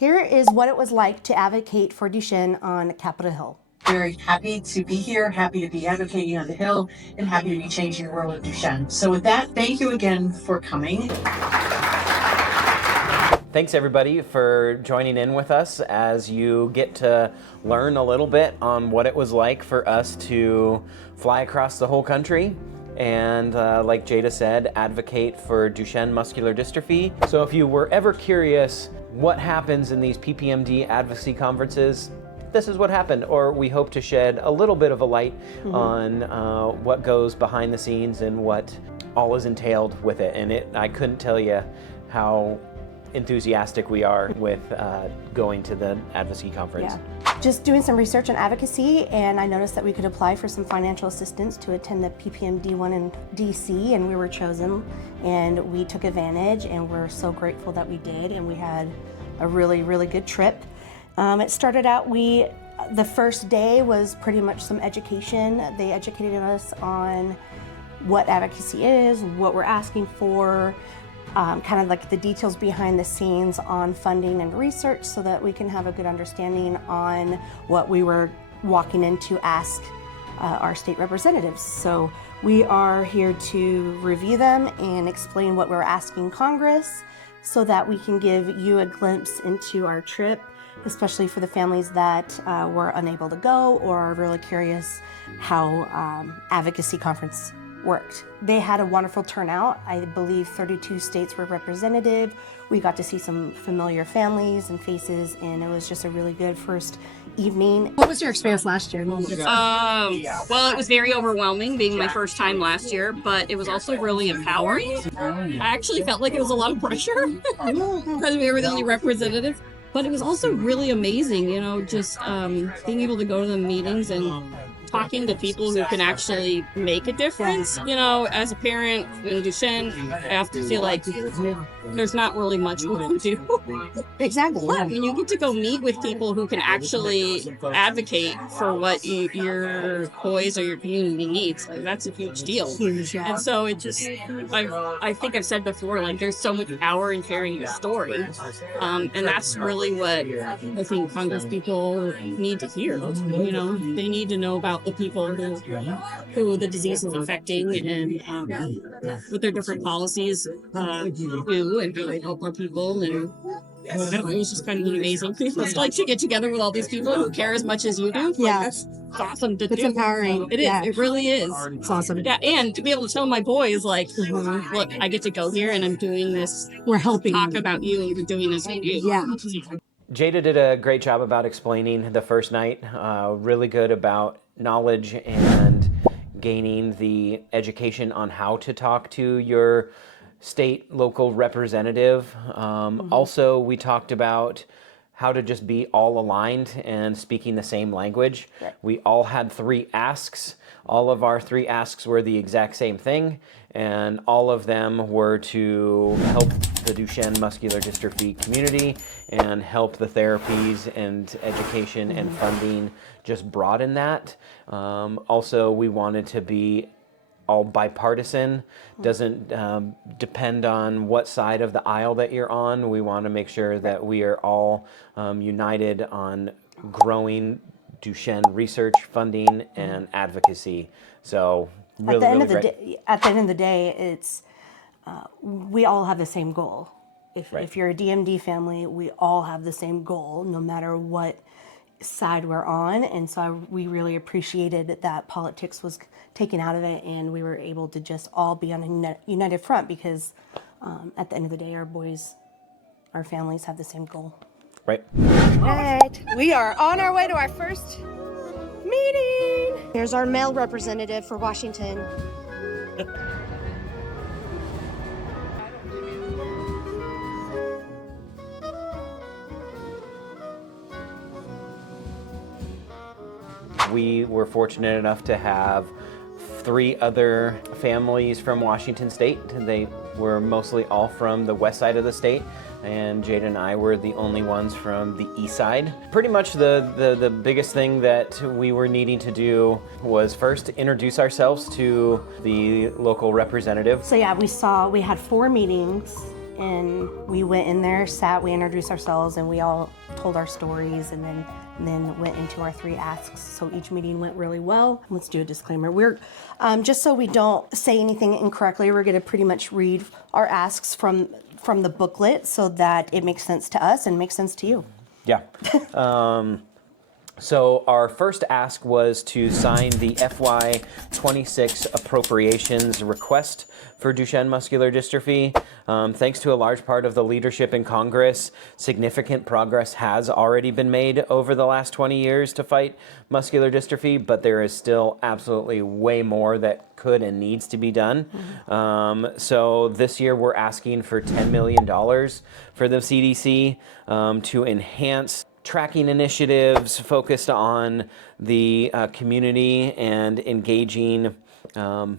Here is what it was like to advocate for Duchenne on Capitol Hill. Very happy to be here, happy to be advocating on the Hill, and happy to be changing the world of Duchenne. So with that, thank you again for coming. Thanks everybody for joining in with us as you get to learn a little bit on what it was like for us to fly across the whole country and like Jada said, advocate for Duchenne muscular dystrophy. So if you were ever curious what happens in these PPMD advocacy conferences, this is what happened, or we hope to shed a little bit of a light on what goes behind the scenes and what all is entailed with it. And I couldn't tell you how enthusiastic we are with going to the advocacy conference. Yeah. Just doing some research on advocacy, and I noticed that we could apply for some financial assistance to attend the PPMD one in DC, and we were chosen, and we took advantage, and we're so grateful that we did, and we had a really, really good trip. It started out, the first day was pretty much some education. They educated us on what advocacy is, what we're asking for, kind of like the details behind the scenes on funding and research so that we can have a good understanding on what we were walking in to ask our state representatives. So we are here to review them and explain what we're asking Congress so that we can give you a glimpse into our trip, especially for the families that were unable to go or are really curious how advocacy conference worked. They had a wonderful turnout. I believe 32 states were represented. We got to see some familiar families and faces, and it was just a really good first evening. What was your experience last year? Well, it was very overwhelming being my first time last year, but it was also really empowering. I actually felt like it was a lot of pressure because we were the only representative. But it was also really amazing, just being able to go to the meetings and talking to people who can actually make a difference. As a parent in Duchenne, I have to feel like there's not really much we can do. Exactly. But when you get to go meet with people who can actually advocate for what your boys or your community needs, that's a huge deal. And so it just, I think I've said before, there's so much power in sharing your story. And that's really what I think Congress people need to hear. They need to know about the people who the disease is affecting and what their different policies do and how they help our people. And it's just kind of amazing. It's like to get together with all these people who care as much as you do. Yeah. That's awesome to do. It's empowering. It is. Yeah. It really is. It's awesome. Yeah, and to be able to tell my boys, look, I get to go here and I'm doing this. We're helping. Talk about you and we're doing this with you. Yeah. Jada did a great job about explaining the first night, really good about knowledge and gaining the education on how to talk to your state, local representative. Also, we talked about how to just be all aligned and speaking the same language. Right. We all had 3 asks. All of our 3 asks were the exact same thing, and all of them were to help the Duchenne muscular dystrophy community and help the therapies and education and funding just broaden that. Also, we wanted to be all bipartisan, doesn't depend on what side of the aisle that you're on. We want to make sure that we are all united on growing Duchenne research, funding, and advocacy. So really, at the end of the day, it's we all have the same goal. If you're a DMD family, we all have the same goal, no matter what side we're on. And so we really appreciated that politics was taken out of it, and we were able to just all be on a united front because at the end of the day, our families have the same goal. Right. Right. We are on our way to our first meeting. Here's our male representative for Washington. We were fortunate enough to have 3 other families from Washington State. They were mostly all from the west side of the state, and Jada and I were the only ones from the east side. Pretty much the biggest thing that we were needing to do was first introduce ourselves to the local representative. So yeah, we had 4 meetings, and we went in there, sat, we introduced ourselves, and we all told our stories, and then went into our 3 asks. So each meeting went really well. Let's do a disclaimer. We're just so we don't say anything incorrectly, we're going to pretty much read our asks from the booklet so that it makes sense to us and makes sense to you. Yeah. So our first ask was to sign the FY26 appropriations request for Duchenne muscular dystrophy. Thanks to a large part of the leadership in Congress, significant progress has already been made over the last 20 years to fight muscular dystrophy, but there is still absolutely way more that could and needs to be done. So this year we're asking for $10 million for the CDC to enhance tracking initiatives focused on the community and engaging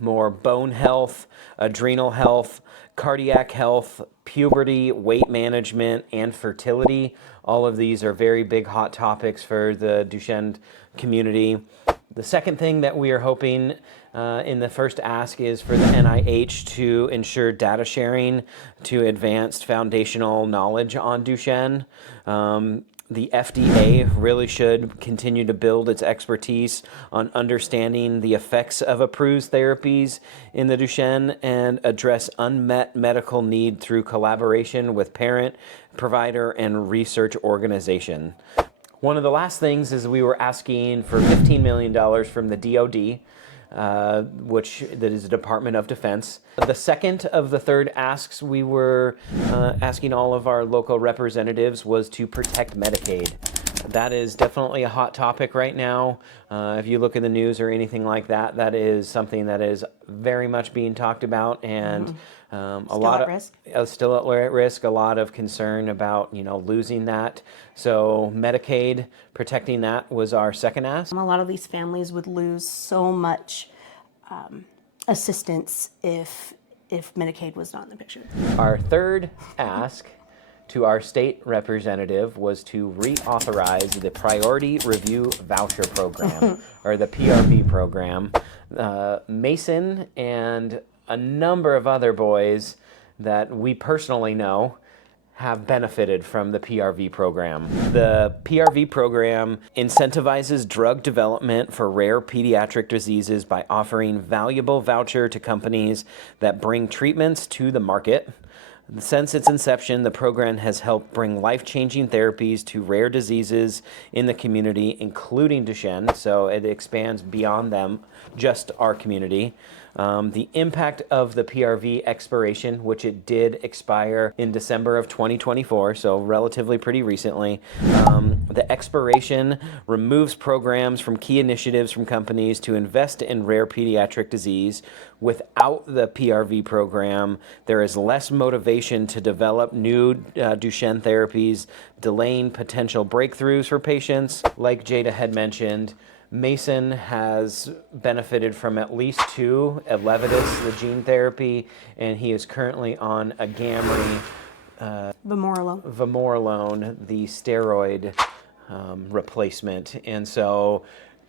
more bone health, adrenal health, cardiac health, puberty, weight management, and fertility. All of these are very big hot topics for the Duchenne community. The second thing that we are hoping in the first ask is for the NIH to ensure data sharing to advanced foundational knowledge on Duchenne. The FDA really should continue to build its expertise on understanding the effects of approved therapies in the Duchenne and address unmet medical need through collaboration with parent, provider, and research organization. One of the last things is we were asking for $15 million from the DoD, which that is the Department of Defense. The second of the third asks we were asking all of our local representatives was to protect Medicaid. That is definitely a hot topic right now. If you look at the news or anything like that, that is something that is very much being talked about, and still at risk. A lot of concern about losing that. So Medicaid, protecting that was our second ask. A lot of these families would lose so much assistance if Medicaid was not in the picture. Our third ask to our state representative was to reauthorize the Priority Review Voucher Program, or the PRV program. Mason and a number of other boys that we personally know have benefited from the PRV program. The PRV program incentivizes drug development for rare pediatric diseases by offering valuable voucher to companies that bring treatments to the market. Since its inception, the program has helped bring life-changing therapies to rare diseases in the community, including Duchenne, so it expands beyond them, just our community. The impact of the PRV expiration, which it did expire in December of 2024, so relatively pretty recently. The expiration removes programs from key initiatives from companies to invest in rare pediatric disease. Without the PRV program, there is less motivation to develop new Duchenne therapies, delaying potential breakthroughs for patients. Like Jada had mentioned, Mason has benefited from at least 2 Elevidys, the gene therapy, and he is currently on Agamree, vamorolone, the steroid replacement. And so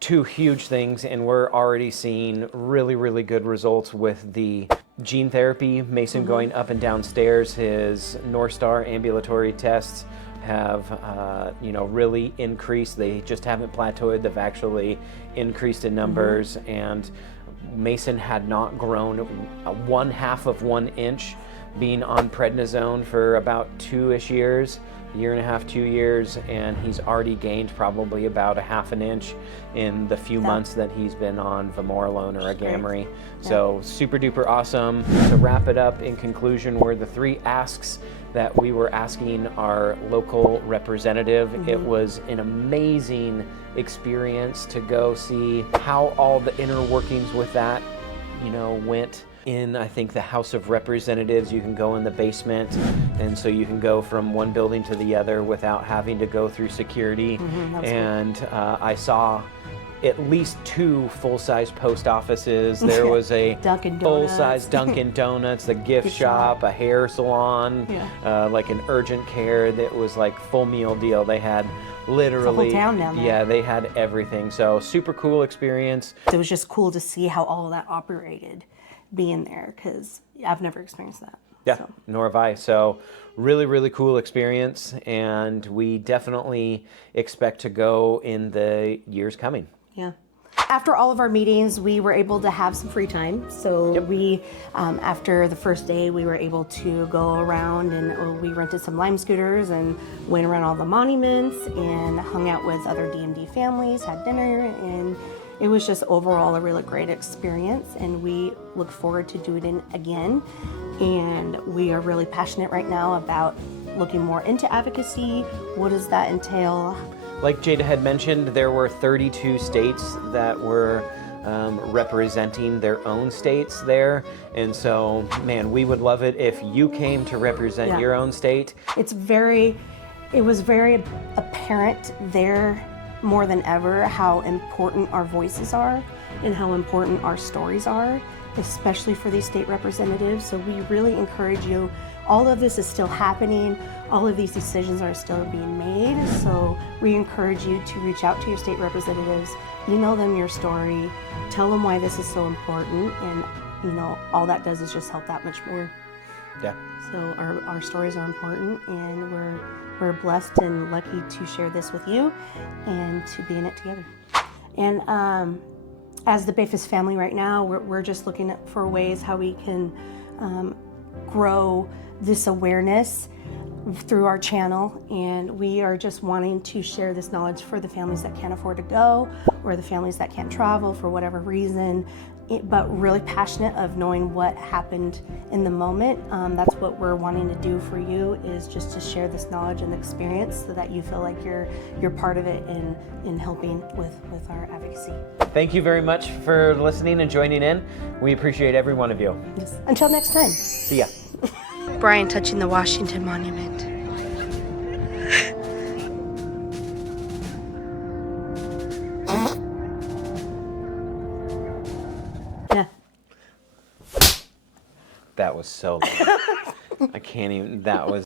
2 huge things, and we're already seeing really, really good results with the gene therapy. Mason going up and down stairs, his North Star ambulatory tests have really increased. They just haven't plateaued. They've actually increased in numbers, and Mason had not grown 1/2 of 1 inch being on prednisone for about 2-ish years, 1.5 to 2 years, and he's already gained probably about 1/2 an inch in the few months that he's been on vamorolone or Agamree. So super duper awesome. To wrap it up, in conclusion, were the 3 asks that we were asking our local representative. It was an amazing experience to go see how all the inner workings with that, went. In, I think, the House of Representatives, you can go in the basement, and so you can go from one building to the other without having to go through security. And I saw at least 2 full-size post offices. There was a full-size Dunkin' Donuts, a gift shop, a hair salon, like an urgent care that was like full meal deal. They had literally, it's a whole town down there. Yeah, they had everything. So super cool experience. It was just cool to see how all of that operated being there, because I've never experienced that. Yeah, So. nor have I. So really, really cool experience, and we definitely expect to go in the years coming. Yeah. After all of our meetings, we were able to have some free time. So we, after the first day, we were able to go around and we rented some Lime scooters and went around all the monuments and hung out with other DMD families, had dinner, and it was just overall a really great experience. And we look forward to doing it again. And we are really passionate right now about looking more into advocacy. What does that entail? Like Jada had mentioned, there were 32 states that were representing their own states there. And so, man, we would love it if you came to represent your own state. It was very apparent there more than ever how important our voices are and how important our stories are, especially for these state representatives. So we really encourage you. All of this is still happening. All of these decisions are still being made. So we encourage you to reach out to your state representatives, email them your story, tell them why this is so important, and all that does is just help that much more. Yeah. So our stories are important, and we're blessed and lucky to share this with you and to be in it together. And as the Bayfus family right now, we're just looking for ways how we can grow this awareness through our channel, and we are just wanting to share this knowledge for the families that can't afford to go or the families that can't travel for whatever reason, but really passionate of knowing what happened in the moment. That's what we're wanting to do for you, is just to share this knowledge and experience so that you feel like you're part of it in helping with our advocacy. Thank you very much for listening and joining in. We appreciate every one of you. Yes. Until next time. See ya. Brian touching the Washington Monument. Yeah. That was so good. I can't even, that was